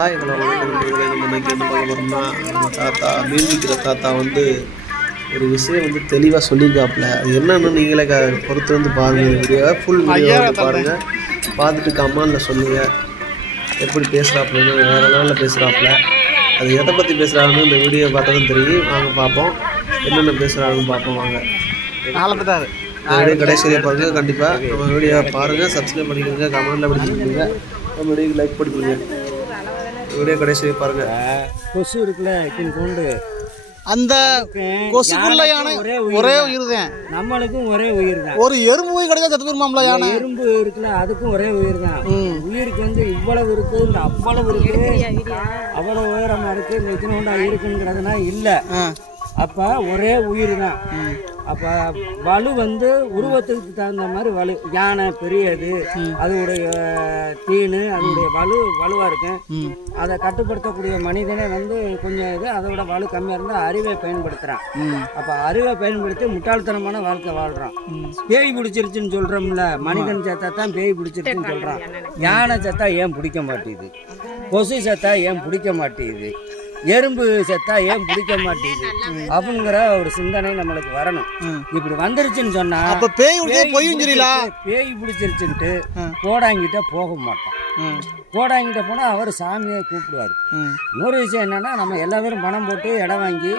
Hi hello வணக்கம் நண்பர்களே நம்ம இன்னைக்கு என்ன பார்க்க போகிறோம்னா நம்ம தாத்தா மீன் விற்கிற தாத்தா வந்து ஒரு விஷயம் வந்து தெளிவாக சொல்லியிருக்காப்புல. அது என்னன்னு நீங்களே க பொறுத்து வந்து பாருங்கள் வீடியோவை ஃபுல் வீடியோ பாருங்கள் பார்த்துட்டு கமெண்டில் சொல்லுங்கள் எப்படி பேசுகிறாப்புலன்னு வேறு லெவலில் பேசுகிறாப்புல அது எதை பற்றி பேசுகிறாங்கன்னு இந்த வீடியோ பார்த்தா தான் தெரியும். வாங்க பார்ப்போம். என்னென்ன பேசுகிறாங்கன்னு பார்ப்போம். வாங்க. வீடியோ கடைசி வரையும் பாருங்கள் கண்டிப்பாக நம்ம வீடியோ பாருங்கள் சப்ஸ்கிரைப் பண்ணிக்கோங்க. கமெண்டில் படிச்சுக்கோங்க நம்ம வீடியோக்கு லைக் பண்ணிக்கோங்க வீடியோ கடைசி பாருங்கள் கொசு இருக்குல்ல இத்தனை கொண்டு. அந்த கொசுக்குள்ள யானை ஒரே ஒரே உயிர் உயிர் தான். நம்மளுக்கும் ஒரே உயிர் தான். ஒரு எறும்பு போய் கிடைச்சா செத்து போயிருமாம்ல யானை? எறும்பு இருக்குல்ல அதுக்கும் ஒரே உயிர் தான். உயிருக்கு வந்து இவ்வளவு இருக்கு இந்த அவ்வளவு இருக்கு. அவ்வளவு உயரமா இருக்கு இந்த இத்தனோண்டா இருக்குங்கிறதுனா இல்ல. அப்ப ஒரே உயிர் தான். அப்ப வலு வந்து உருவத்துக்கு தகுந்த மாதிரி வலு யானை பெரியது அதோடைய தீனு அதோடைய வலு வலுவா இருக்கும். அதை கட்டுப்படுத்தக்கூடிய மனிதனே வந்து கொஞ்சம் இது அதோட வலு கம்மியா இருந்தா அறிவை பயன்படுத்துறான். ம். அப்ப அறிவை பயன்படுத்தி முட்டாள்தனமான வாழ்க்கை வாழ்றான். பேய் பிடிச்சிருச்சுன்னு சொல்றோம்ல மனிதன் செத்தா தான் பேய் பிடிச்சிருச்சுன்னு சொல்றான். யானை செத்தா ஏன் பிடிக்க மாட்டேங்குது கொசு செத்தா ஏன் பிடிக்க மாட்டேங்குது எறும்பு செத்தா ஏன் பிடிக்க மாட்டேங்குது? அப்படிங்கிற ஒரு சிந்தனை நம்மளுக்கு வரணும். இப்படி வந்துருச்சுன்னு சொன்னா அப்ப பேய் பொய்யும் பேய் பிடிச்சிருச்சுன்ட்டு கோடாங்கிட்ட போக மாட்டோம் கோடாங்கிட்ட போனா அவர் சாமியை கூப்பிடுவாரு. இன்னொரு விஷயம் என்னன்னா நம்ம எல்லா பேரும் பணம் போட்டு இடம் வாங்கி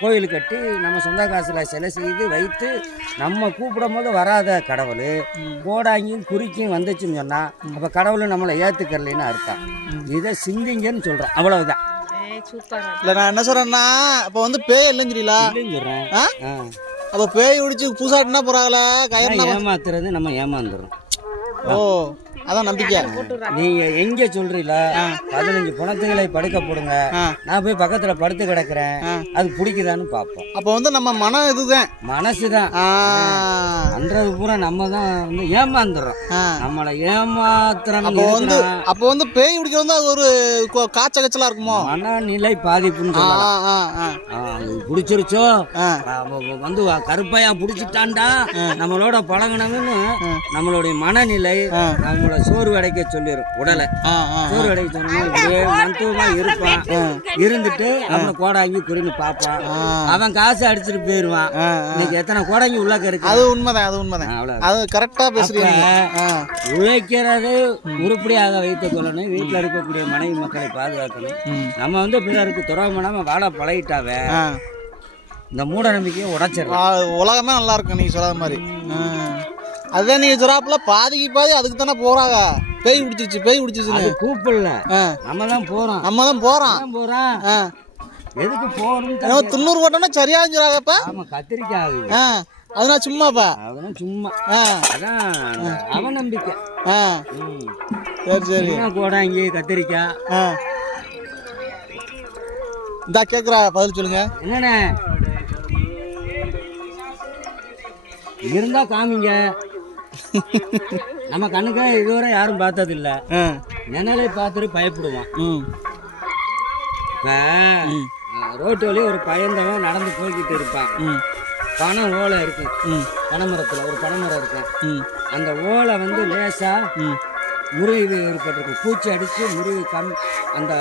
கோயில் கட்டி நம்ம சொந்த காசுல சிலை செய்து வைத்து நம்ம கூப்பிடும் போது வராத கடவுள் கோடாங்கியும் குறிக்கும் வந்துச்சுன்னு சொன்னா அப்ப கடவுள் நம்மளை ஏத்துக்கறலைன்னு அர்த்தம். இதை சிந்திங்கன்னு சொல்றேன். அவ்வளவுதான். இல்ல நான் என்ன சொல்றேன்னா அப்ப வந்து பேய் இல்லைன்னு சொல்லிலா இல்லைன்னு சொல்றேன். ஆ? ஆ. அப்ப பேய் உடிச்சு பூசாட்டினா போறாங்கள கயிறுனா ஆனா ஏமாத்துறது நம்ம ஏமாந்துடும் ஓ அதான் நம்பிக்கை. நீங்க எங்க சொல்றீல? பதினஞ்சு பணத்துகளை படுக்க போடுங்க. நான் போய் பக்கத்துல படுத்து கிடக்குறேன். அது பிடிக்குதான்னு பார்ப்போம். அப்ப வந்து நம்ம மனம் இதுதான். மனசுதான். பண்றது பூரா நம்ம தான் வந்து ஏமாந்துடுறோம். நம்மளை ஏமாத்துறோம் அப்போ வந்து அப்போ வந்து பேய் பிடிக்க வந்து அது ஒரு காய்ச்ச கச்சலா இருக்குமோ? மனநிலை பாதிப்புன்னு பிடிச்சிருச்சோ? வந்து கருப்பையா பிடிச்சிட்டான்டா. நம்மளோட பழகினவன்னு நம்மளுடைய மனநிலை நம்மளோட சோர்வு அடைக்க சொல்லிடும் உடலை. சோறு அடைக்க சொன்னா இப்படியே மருத்துவமா இருப்பான் இருந்துட்டு அவனை கோடாங்கி குறின்னு பார்ப்பான். அவன் காசு அடிச்சுட்டு போயிடுவான். இன்னைக்கு எத்தனை கோடாங்கி உள்ளக்க இருக்கு? அது உண்மைதான் அது உண்மைதான். அவ்வளவு. அது கரெக்டா பேசுறீங்க உழைக்கிறது உருப்படியாக வைத்துக் கொள்ளணும். வீட்டில் இருக்கக்கூடிய மனைவி மக்களை பாதுகாக்கணும். நம்ம வந்து பிறருக்கு துறவு பண்ணாம வாழ பழகிட்டாவே. இந்த மூட நம்பிக்கையை உடைச்சிடலாம். உலகமே நல்லா இருக்கும் நீங்க சொல்லாத மாதிரி. அதுதான் நீங்க சொல்லாப்புல பாதிக்கு பாதி அதுக்கு தானே போறாங்க. பேய் பிடிச்சிருச்சு பேய் அது பிடிச்சிருச்சுன்னு கூப்பிடல. நம்ம தான் போறோம். நம்ம தான் போறோம். ஆ. எதுக்கு ஏன்னா துண்ணூறு போட்டோம்னா சரியா சொல்றாங்கப்பா ஆமா கத்திரிக்காய். ஆ. அதனால சும்மாப்பா அதெல்லாம் சும்மா. ஆ. அதான் அவநம்பிக்கை. ஆ. சரி சரி. கோடாங்கி கத்திரிக்காய். ஆ. இந்தா கேக்குறா பதில் சொல்லுங்க. என்னண்ணே? இருந்தா காமிங்க. நம்ம கண்ணுக்கு இதுவரை யாரும் பார்த்தது இல்ல நிழலை பார்த்துட்டு பயப்படுவான். ம். இப்போ ரோட்டு வழி ஒரு பயந்தவன் நடந்து போய்கிட்டு இருப்பான். ம். பனை ஓலை இருக்கு. ம். பனைமரத்தில் ஒரு பனைமரம் இருக்கு. ம். அந்த ஓலை வந்து லேசா ம். முறிவு ஏற்பட்டிருக்கு. பூச்சி அடிச்சு முறிவு கம் அந்த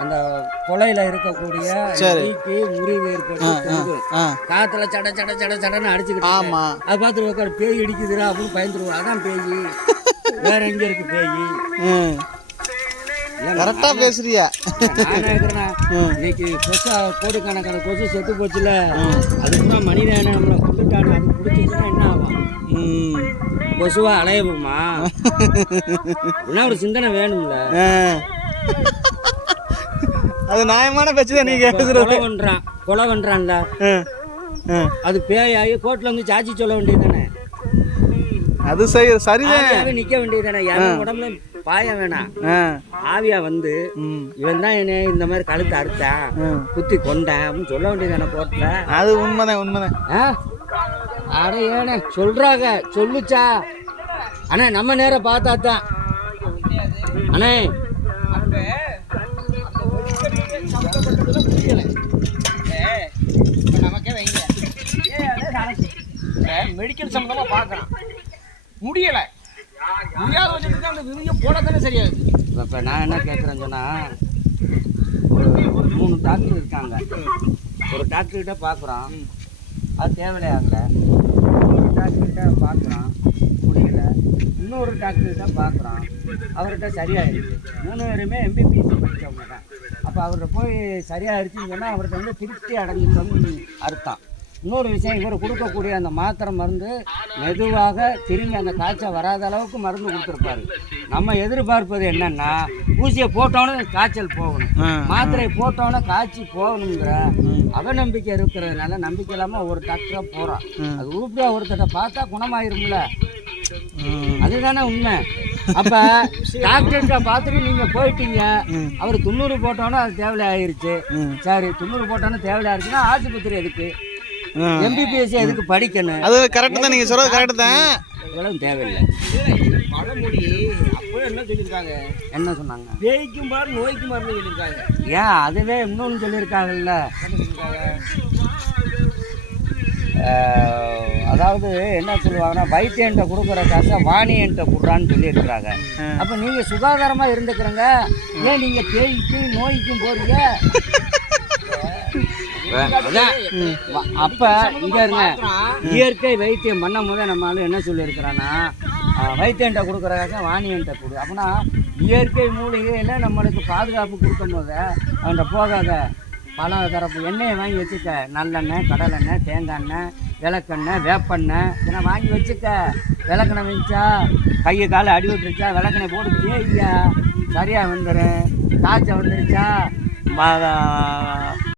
அந்த கொலையில இருக்கக்கூடிய தீக்கு முறிவு ஏற்பட்டு காத்துல சட சட சட சடன்னு அடிச்சுக்கிட்டு. ஆமா. அதை பார்த்து உட்காரு பேய் இடிக்குதுடா அப்படின்னு பயந்துருவோம். அதான் பேய். வேற எங்க இருக்கு பேய்? கரெக்டா பேசுறியா. இன்னைக்கு கொசு கோடிக்கணக்கான கொசு செத்து போச்சுல. அதுக்கு தான் மனிதன நம்மளை கொண்டுட்டானு. அது பிடிச்சிச்சுன்னா என்ன ஆகும்? கொசுவா அலையவுமா என்ன ஒரு சிந்தனை வேணும்ல. அது நியாயமான பேச்சு தான் நீங்க கொலை பண்றான் கொலை பண்றான்ல. அது பேயாகி கோர்ட்ல வந்து சாட்சி சொல்ல வேண்டியது தானே அது சரி சரிதான். நிக்க வேண்டியது தானே யாரும் உடம்புல பாய வேணாம். ஆவியா வந்து. இவன் தான் என்ன இந்த மாதிரி கழுத்தை அறுத்தான். குத்தி கொண்டேன் அப்படின்னு சொல்ல வேண்டியது தானே கோர்ட்ல? அது உண்மைதான் உண்மைதான்? அட ஏனே சொல்றாங்க சொல்லுச்சா? அண்ணா நம்ம நேரம் பார்த்தா தான் அண்ணே. நமக்கே வைங்க மெடிக்கல் சம்மந்தமா பார்க்குறான். முடியலை. முடியாத வச்சுட்டு அந்த விதியை போட தானே சரியாகுது இப்போ நான் என்ன கேட்குறேன்னு சொன்னால் ஒரு மூணு டாக்டர் இருக்காங்க. ஒரு டாக்டர்கிட்ட பார்க்குறோம் அது தேவையாகல இன்னொரு டாக்டர்கிட்ட பார்க்குறோம் முடியல. இன்னொரு டாக்டர்கிட்ட பார்க்குறோம் அவர்கிட்ட சரியாயிடுச்சு. மூணு பேருமே எம்பிபிஎஸ் படித்தவங்க தான். அப்போ அவர்கிட்ட போய் சரியாயிடுச்சுன்னு சொன்னால் அவர்கிட்ட வந்து திருப்தி அடைஞ்சிட்டோம்னு அர்த்தம். இன்னொரு விஷயம் இவர் கொடுக்கக்கூடிய அந்த மாத்திரை மருந்து மெதுவாக திரும்பி அந்த காய்ச்சல் வராத அளவுக்கு மருந்து கொடுத்துருப்பாரு. நம்ம எதிர்பார்ப்பது என்னன்னா ஊசியை போட்டோன்னே காய்ச்சல் போகணும். மாத்திரை போட்டோன்னே காய்ச்சி போகணுங்கிற அவநம்பிக்கை இருக்கிறதுனால நம்பிக்கை இல்லாமல் ஒரு டாக்டராக போகிறான் அது உருப்படியாக ஒருத்தரை பார்த்தா குணமாயிரும்ல. அதுதானே உண்மை. அப்ப டாக்டர்கிட்ட பார்த்துட்டு நீங்க போயிட்டீங்க. அவர் துண்ணூறு போட்டோன்னே அது தேவையில்லை ஆயிருச்சு சரி துண்ணூறு போட்டோன்னே தேவையில்லை ஆயிருச்சுன்னா ஆஸ்பத்திரி எதுக்கு? எம்பிபிஎஸ் எதுக்கு படிக்கணும்? அது கரெக்ட் தான் நீங்கள் சொல்கிறது கரெக்டு தான். தேவையில்லை. பழமொழி அப்போ என்ன சொல்லியிருக்காங்க என்ன சொன்னாங்க? பேய்க்கும் பாரு நோய்க்கும் மருந்து சொல்லியிருக்காங்க. ஏன்? அதுவே இன்னொன்று சொல்லியிருக்காங்கல்ல. அதாவது என்ன சொல்லுவாங்கன்னா வைத்தியன்ட்ட கொடுக்குற காசை வாணியன்ட்ட கொடுறான்னு சொல்லியிருக்கிறாங்க. அப்போ நீங்கள் சுகாதாரமாக இருந்துக்கிறங்க. ஏன் நீங்கள் பேய்க்கும் நோய்க்கும் வ- அப்ப இங்க இருங்க. இயற்கை வைத்தியம் பண்ணும் போதே நம்ம ஆளு என்ன சொல்லியிருக்கிறான்னா வைத்தியன்ட்ட கொடுக்குற காசை வாணியன்ட்ட கொடு. அப்படின்னா இயற்கை மூலிகையில நம்மளுக்கு பாதுகாப்பு கொடுக்கணும் அவன்கிட்ட போகாத பல தரப்பு எண்ணெயை வாங்கி வச்சுக்க. நல்லெண்ணெய் கடலெண்ணெய் தேங்காய் எண்ணெய் விளக்கெண்ணெய் வேப்பெண்ணெய் இதெல்லாம் வாங்கி வச்சுக்க. விளக்கெண்ணெய் வச்சா கையை காலை அடி விட்டுருச்சா விளக்கெண்ணெய் போட்டு இல்லையா சரியாக வந்துடும் காய்ச்சல் வந்துருச்சா?